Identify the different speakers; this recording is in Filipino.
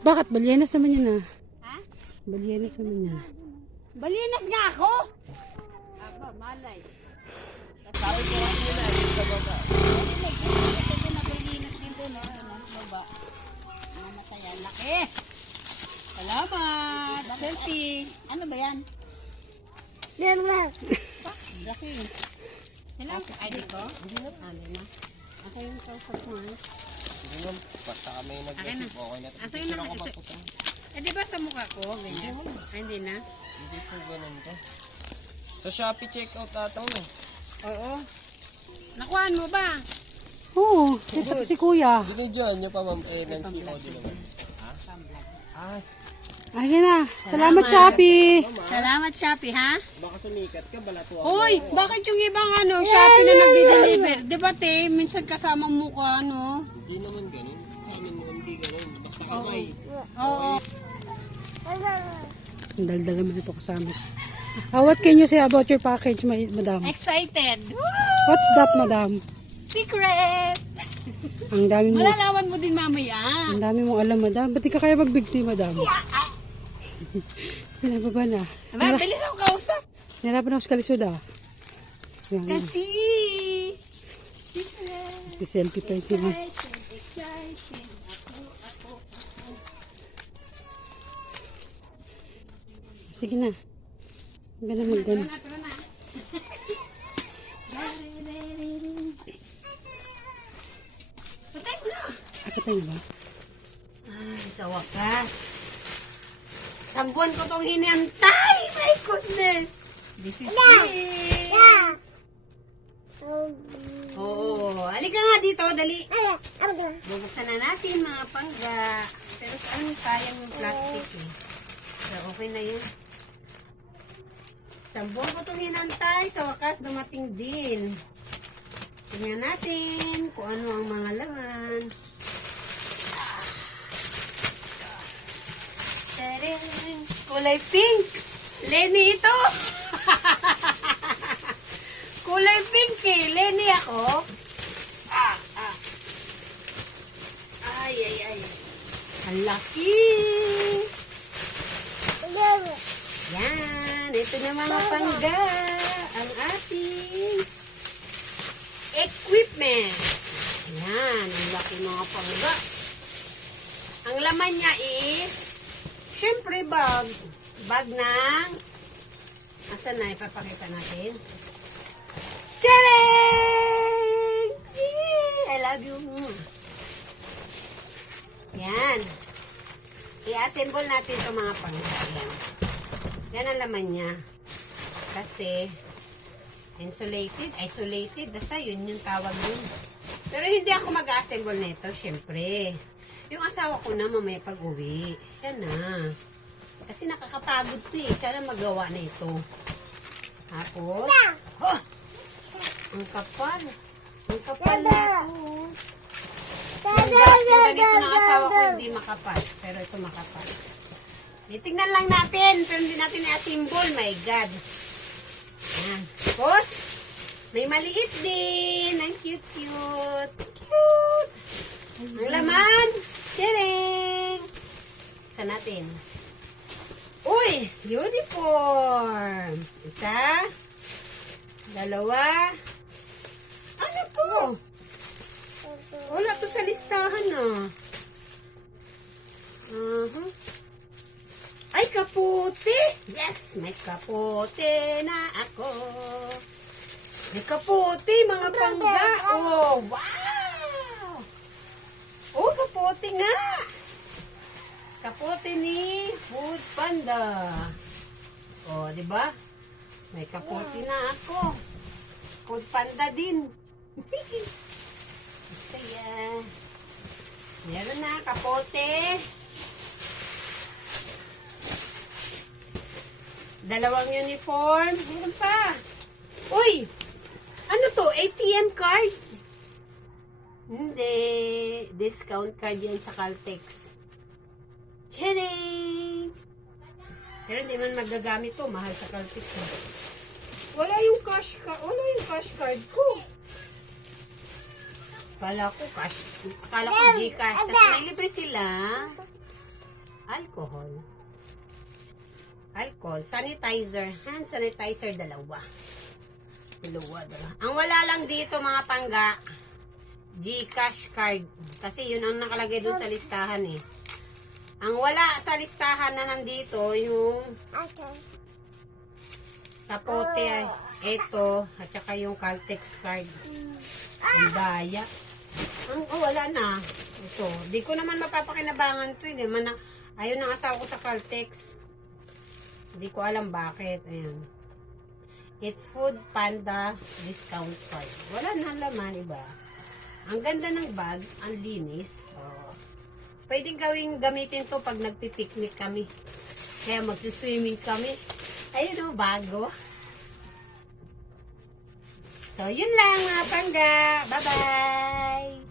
Speaker 1: Bakit? Balyenas naman yan ah.
Speaker 2: Ha?
Speaker 1: Balyenas naman yan.
Speaker 2: Balinas nga ako! Aba, malay.
Speaker 3: Sabi ko lang yun eh, yung sa baba.
Speaker 2: Ito din na balinas din doon. eh. Nasa baba. Namatay ang laki. Salamat! Selfie! Ano ba yan? Laki. Kailangan ko ID ko? Hindi na. Ano na? Ako yung kausap mo ha?
Speaker 3: Hindi naman, basta kami okay na.
Speaker 2: Asa yun Asa-
Speaker 3: maputa.
Speaker 2: Eh di ba sa mukha ko? Ganyan. Ay, hindi na?
Speaker 3: Hindi po ganun to. Sa Shopee checkout ata no.
Speaker 2: Oo. Nakuhaan mo ba?
Speaker 1: Oo, dito si kuya.
Speaker 3: Binidyoan niyo pa ma'am, eh, ng COD naman. Ha? Ah,
Speaker 1: Ayan na. Salamat, Shopee.
Speaker 2: Salamat, Shopee, ha?
Speaker 3: baka sumikat ka, balatuan.
Speaker 2: Hoy, bakit yung ibang ano, Shopee na nagde-deliver? Di ba, te? Minsan kasamang mukha, ano?
Speaker 3: Hindi naman ganun. Sa amin naman hindi ganun. Basta kamay.
Speaker 2: Oo.
Speaker 1: Ang daldal naman ito kasama. Ah, what can you say about your package, ma- madam?
Speaker 2: Excited.
Speaker 1: What's that, madam?
Speaker 2: Secret!
Speaker 1: Ang dami mo.
Speaker 2: Malalaman mo din mamaya.
Speaker 1: Ang dami mong alam, madam. Ba't di ka kaya magbigti, madam? Pinababa na.
Speaker 2: Aba, bilis ako kausap.
Speaker 1: Nirapan ako sa kalisod, ah. Yan.
Speaker 2: Kasi...
Speaker 1: Selfie pa yung sila. Sige na. Ang ganda mo,
Speaker 2: Tara
Speaker 1: ganda.
Speaker 2: na, tara na. Patay mo na.
Speaker 1: Ako tayo ba?
Speaker 2: Ay, sa wakas. Isang buwan ko itong hinantay. My goodness. This is it. Oo. Halika nga dito. Dali. Bubuksan na natin mga pangga. Pero saan sayang yung plastic eh. So, okay na yun. Isang buwan ko itong hinantay. Sa wakas, dumating din. Tingnan natin kung ano ang mga laman. Kulay pink! Lenny ito! Kulay pink eh! Lenny ako! Ah, ah. Ay, ay, ay. Ang laki! Yan! Ito na mga pangga! Ang ating equipment! Yan! Ang laki mga pangga! Ang laman niya is Siyempre, bag. Bag ng... Asan na? Ipapakita natin. Charing! I love you. Yan. I-assemble natin itong mga pangkain. Yan ang laman niya. Kasi, insulated, isolated, basta yun yung tawag yun. Pero hindi ako mag-assemble nito, syempre. Yung asawa ko na mamaya pag uwi, siya na. Kasi nakakapagod to eh. Siya na magawa na ito. Tapos, oh, ang kapal. Ang kapal na ito. Yung ganito ng asawa ko hindi makapal. Pero ito makapal. Titingnan lang natin. Pero hindi natin i-assemble. My God. Ayan. Tapos, may maliit din. Ang cute-cute. Cute. Ang laman. Tiring. Sa natin. Uy! Uniform. Isa. Dalawa. Ano to? Wala to sa listahan ah. Uh-huh. Ay, kaputi! Yes! May kaputi na ako. May kaputi, mga pangga. Oh, wow! Oh, kaputi nga! Kaputi ni Food Panda. Oh, di ba? May kaputi na ako. Food Panda din. Kaya, meron na kapote. Dalawang uniform. Meron pa. Uy! Ano to? ATM card? Hindi. Discount card yan sa Caltex. Charing! Pero hindi man magagamit to. Mahal sa Caltex. eh. Wala yung cash card. Wala yung cash card ko. Akala ko cash. Akala ko Gcash. Tapos may libre sila. alcohol. Alcohol, sanitizer, hand sanitizer, dalawa. Dalawa, dalawa. Ang wala lang dito mga pangga, Gcash card. Kasi yun ang nakalagay doon sa listahan eh. Ang wala sa listahan na nandito, yung kapote, ay, ito, at saka yung Caltex card. Ang daya. Ang, oh, wala na. Ito. Di ko naman mapapakinabangan to. Hindi man na, ayaw ng asawa ko sa Caltex. Hindi ko alam bakit. Ayan. It's Food Panda Discount Card. Wala na laman, iba. Ang ganda ng bag, ang linis. Oh. Pwedeng gawing gamitin to pag nagpipiknik kami. Kaya magsiswimming kami. Ayun o, bago. So, yun lang mga pangga. Bye-bye!